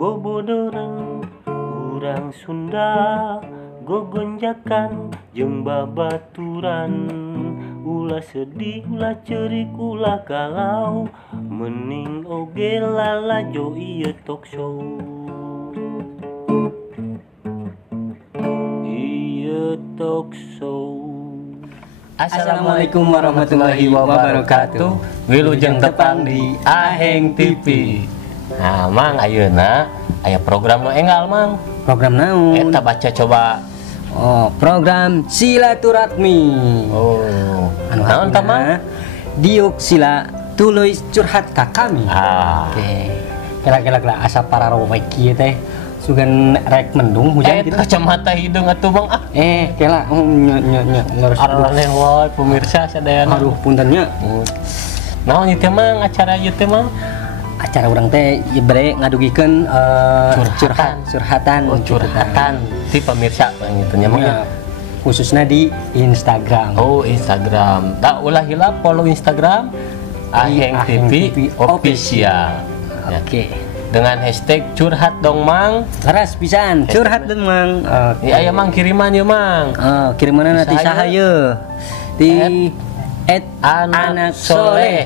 Bobodoran urang Sunda gogonjakan jeung babaturan, ulah sedih ulah cerik ulah galau, mending oge lalajo ieu talk show. Ieu talk show. Assalamualaikum warahmatullahi wabarakatuh. Wilujeng tepang di Aheng TV. Nah, Mang ayeuna aya program nu enggal, Mang. Program naon? Eta baca coba. Oh, program silaturahmi. Oh, Anu naon tah, Mang? Diuk sila tuluy curhat ka kami. Oke. Kela-kela asa para rowek kieu teh sugan rek mendung hujan gitu. Kacamata hidung atuh, Bang. Kela nya ngurus. Araneh wae pemirsa sadayana. Aduh, punten nya. Naon ieu teh, Mang? Acara ieu teh, Mang? Acara urang teh ieu bare ngadugikeun curhatan ti pemirsa gitu nya, Mang. Ya, khususnya di Instagram. Oh, Instagram. Tak ulah hilap follow Instagram Aheng TV Official. Oke. Dengan hashtag curhat dong, Mang. Laras pisan curhat dong, Mang. Ya aya, Mang, kiriman yeuh, Mang. Kirimanna nanti saha yeuh? Di @anak soleh.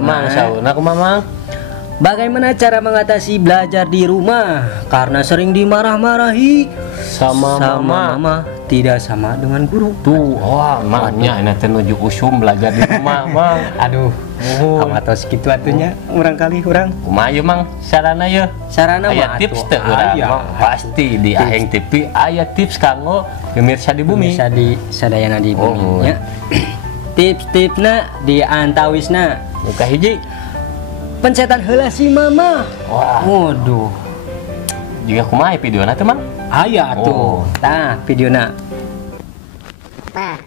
Mang, sauna kumaha, Mang? Bagaimana cara mengatasi belajar di rumah karena sering dimarah-marahi sama mama tidak sama dengan guru? Tuh, wah, Mangnya enak teh nuju usum belajar di rumah, Mang. Aduh, kamatos kitu atunya urang kali urang. Kumaha yeuh, Mang? Sarana yeuh? Sarana aya tips teh urang, Mang. Pasti di Aheng TV aya tips kanggo pemirsa di bumi. Pemirsa di sadayana di bumi nya. Tips-tipsna di antawisna. Muka hiji. Pencetan heula si mama. Wah. Waduh. Juga kumaha videona teh, Mang? Aya atuh. Tah videona. Nah,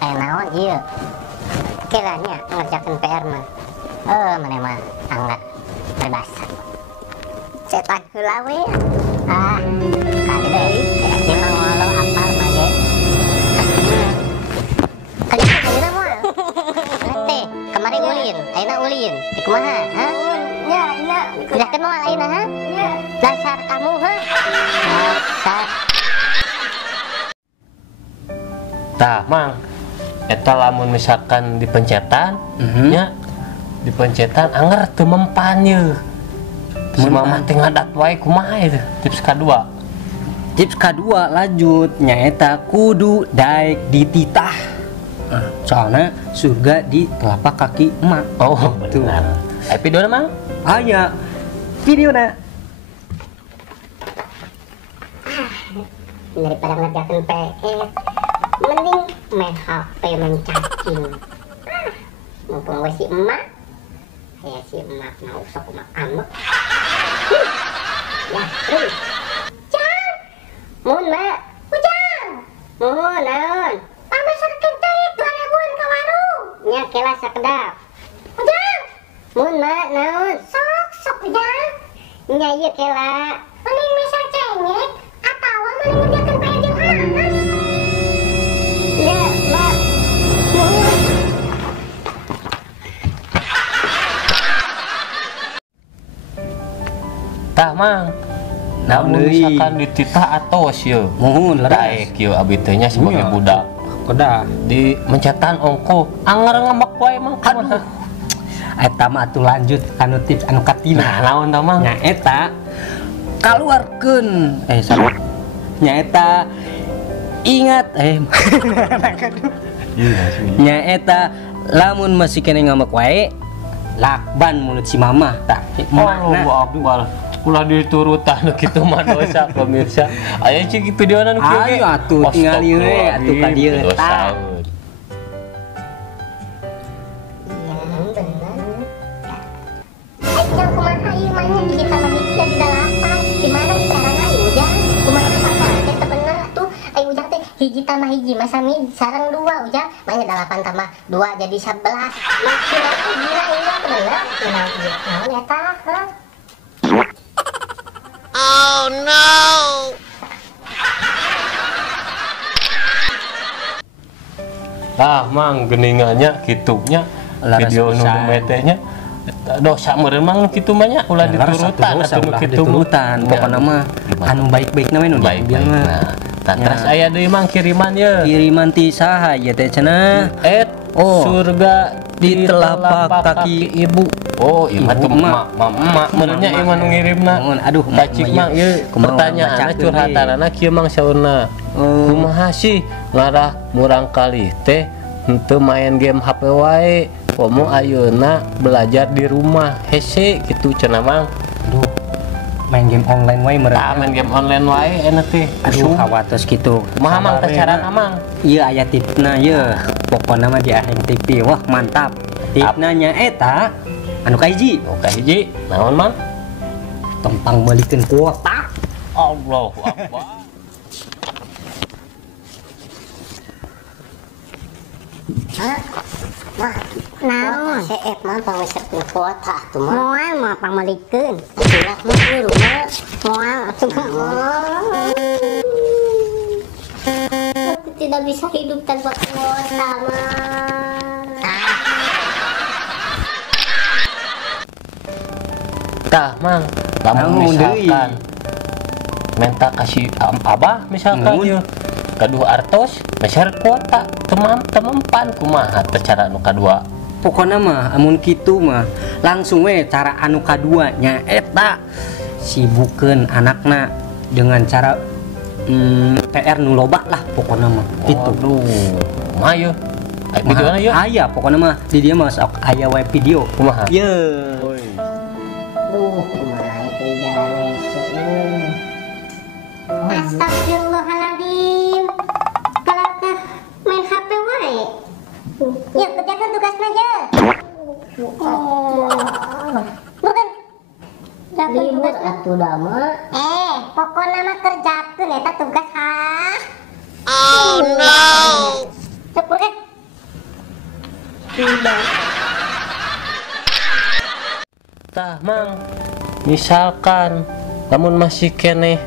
naon ieu? Kiranya ngerjakeun PR mah. Maneh mah anggat bebas. Cetak heula we. Kali deui, ieu mah walau apal mah ge. Ayeuna moal. Teh, kemari ulin, ayeuna ulin. Di kumaha? Ya, ayeuna. Udah kenal ayeuna, ha? Ya. Dasar kamu, ha? Dasar. Tah, Mang. Eta lamun misalkan di pencetan, nya di pencetan anger teu mempan yeuh. Si mama teh ngadat wae kumaha itu? Tips kedua. Tips kedua lanjut nyaeta kudu daek dititah. Soalnya surga di telapak kaki emak. Oh, benar. Videona, Mang? Aya videona. Daripada ngerjakeun PR, mending main HP mencacing. Mumpung we si emak, aya si emak mau sok emak amek. Ya, terus. Jang, mun mak, ujang. Mun naon? Tambah sakeun teh 2000-an ka warung. Nya kela sakedap. Ujang. Mun mak naon? Sok ujang. Nya ieu kela. Mending misal cengek atawa mending ngerjakeun PR jeung hanas. Ya, mak. Tah, Mang. Namun misalkan dititah atos yeuh. Muhun Daek yeuh abi teh nya sebagai budak. Koda Di mencetan ongko anger ngamak wae, Mang. aduh. Eta mah atuh lanjut anu tips anu katina. Nah, naon tah, Mang? Nya eta kaluarkeun nyaeta ingat nyaeta lamun masih kene ngamak wae lakban mulut si mama tah Allahu Akbar. Ulah diturutan kitu mah dosa pemirsa. Aya cik videona nu kieu ge. Ayo atuh tinggal ieu we atuh ka dieu tah. Yang kumaha ieu mah nya digital lagi jadi dalapan. Gimana carana ieu ujang? Kumaha pakai teh bener atuh. Ai ujang teh hiji tambah hiji mah sami sareng 2 ujang. Mah nya 8 tambah 2 jadi 11. Maksudna gila ieu bener. Naon eta? Oh no! Tah, Mang, geningannya kitunya video nu metenya dosa meureun mah kitu mah nya ulah diturutan atuh kitu diturutan pokona mah anu baik-baik na we nu baik-baik nah. Terus aya deui mang kiriman ye. Kiriman ti saha ieu teh cenah? Surga di telapak kaki ibu. Oh, ieu mah emak meureun nya ieu ngirimna. Aduh, cacik mang ieu pertanyaanna curhatanana kieu mang saurna. Kumaha sih ngarah murang kali teh henteu main game HP wae. Komo ayeuna belajar di rumah hese kitu cenah mang. Aduh, main game online wae meureun. Main game online wae enak teh. Aduh, hawatos kitu. Kumaha mang teh carana mang? Ieu aya tipna ieu. Pokona mah di Aheng TV. Wah, mantap. Tipna nya eta anu kahiji. Oh, kahiji. Naon mang? Tempang balikeun kuota. Allahu Akbar. Wah, naon? Seet mah pangeserkeun kuota atuh mah. Moal mah pamalikeun. Ulah mah dulu mah. Moal atuh mah. Aku tidak bisa hidup tanpa kuota mah. Tah, mang, lamun misalkan minta kasih abah misalkan ieu kadu artos meser kuota temempan kumaha teh cara anu kadua. Pokona mah amun kitu mah langsung we cara anu kadua nya eta sibukeun anakna dengan cara PR nu loba lah pokona mah gitu. Aduh, mah ieu videona ieu aya pokona mah di dia mah sok aya we video kumaha. Ye. Duh, kumaha teh jalan Astagfirullahaladzim. Kalau main HP wae. Ya kerjakan tugasnya aja. Bukan. Libur atuh dama. Pokoknya mah kerjakan eta tugas ha. Oh no. Cepet. Tidak. Tah, mang. Misalkan lamun masih keneh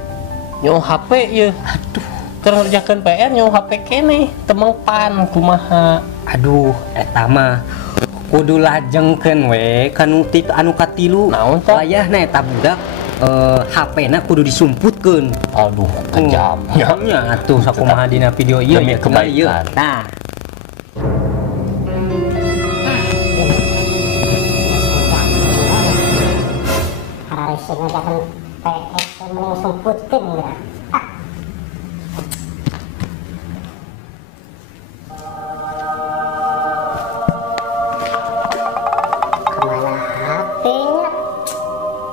nyawa HP ya, aduh, kerjakan PR nyawa HP kene temengpan kumaha. Aduh, eta mah kudu lajengkeun we kanu tip anu katilu. Naon tah? Wayahna eta budak HP-na kudu disumputkeun. Aduh, kejam. Nya atuh sakumaha dina video ieu demi ya kebaikan. Nah, Harus ngajakan PS mending sumputkeun ya. Kemana HP-nya?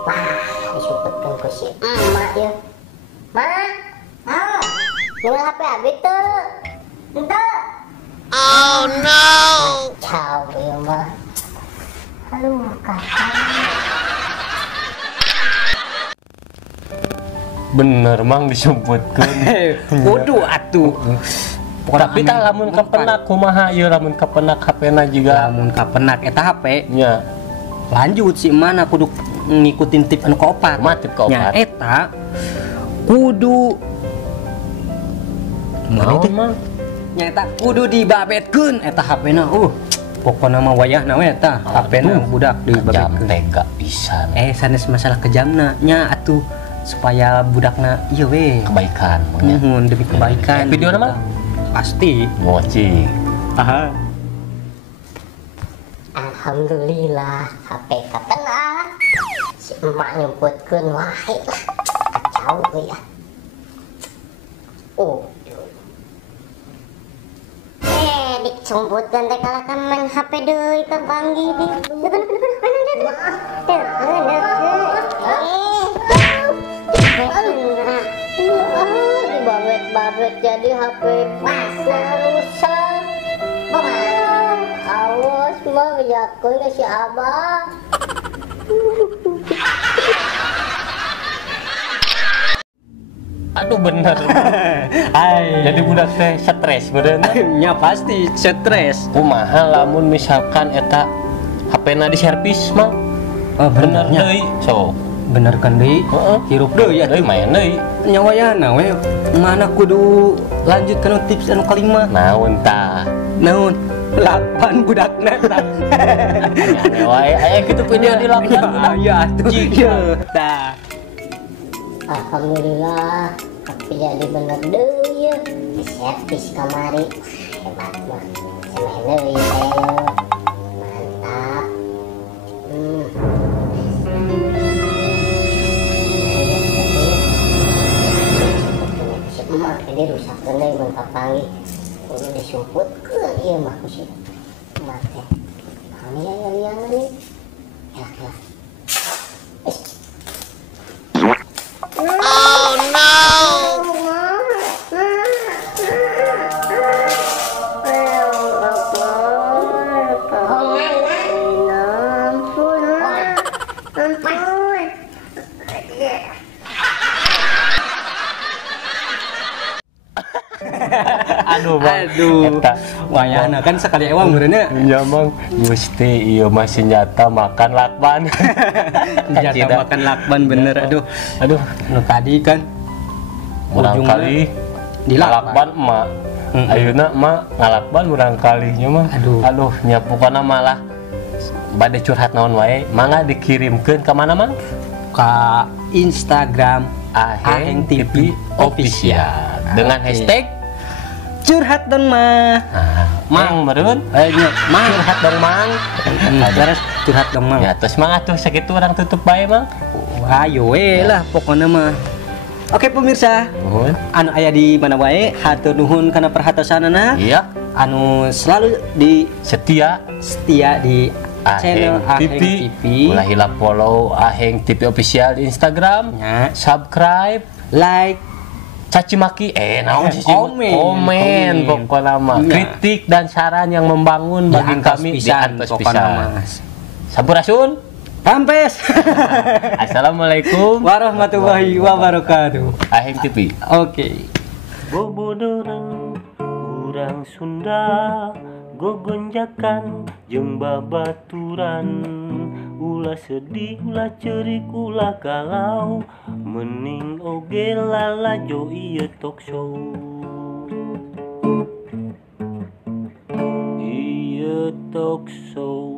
Wah, disumputkeun ku si emak ya. Ma, nyewa HP abi tuh. Entuh. Oh no. Kacau ya mah. Aduh, kacau. Bener mang disumputkeun. kudu atuh. Tapi tah lamun kapenak kumaha ieu lamun kapenak HP-na juga lamun kapenak eta HP nya. Lanjut si mana kudu ngikutin tip anu kaopat. Tip kaopat. Nya eta kudu naon mang? Nya eta kudu dibabetkeun eta HP-na. Pokona mah wayahna we eta HP-na budak Jam dibabetkeun. tega pisan. Sanes masalah kejamna nya atuh supaya budakna ieu we Kebaikan mangnya. demi kebaikan. Video nama? Pasti. Ngoci. Aha. Alhamdulillah HP katenah. Si emak nyumputkeun wae lah. Kacau we ya. Disumputkeun teh kala main HP deui ka banggi di. Dibabet-babet jadi HP pasna rusak. Awas mah bejakeun ka si Abah. Aduh bener. Jadi budak teh stres bener. Nya pasti stres. Kumaha lamun misalkan eta HP-na di servis mah. Bener deui. So, Bener kan deui. Hirup deui deui main deui. Nya wayahna we mana kudu lanjut kana tips anu kalima. Naon tah? Naon? lakban budak neta. Aneh wae aya kitu video di lakban budak. Ya atuh. Iya. Tah. Alhamdulillah, tapi jadi bener deh ya. Servis kamari, hebat mah. Sama ini saya mantap. Emak ini rusak kena mentah panggil. Udah disumput ke iya mah kusih. Emak teh. Kami yang liang nih. Ya. Oh no! Aduh bang, eta Wayana kan sekali ewang benernya. ya mang gusti iya mah senjata makan lakban. Senjata makan lakban bener. Aduh nu tadi kan Murangkali di lakban emak. Ayeuna emak ngalakban murangkalinya mah. Aduh nyapukana malah bade curhat naon wae, mangga dikirimkeun ka mana mang? Ka Instagram Aheng TV Official dengan hashtag curhat dong mah. Mang meureun. Mang Curhat dong mang. Beres curhat dong mang. Ya terus mang atuh sakitu urang tutup bae mang. Ayo we lah pokoknya mah. Oke pemirsa, Nuhun. anu aya di mana wae hatur nuhun kana perhatosanana. Iya, Anu selalu setia setia di channel Aheng TV. Ulah hilap follow Aheng TV Official di Instagram. Ya. Subscribe, Like, caci maki, naon sih komen pokoknya mah. Iya. Kritik dan saran yang membangun bagi kami di atas pisan. Sampurasun. Rampes. Assalamualaikum Warahmatullahi wabarakatuh. Aheng TV. Oke. Bobodoran urang Sunda gogonjakan jeung babaturan ulah sedih ulah cerik ulah galau mending oge lalajo ieu talk show ieu talk show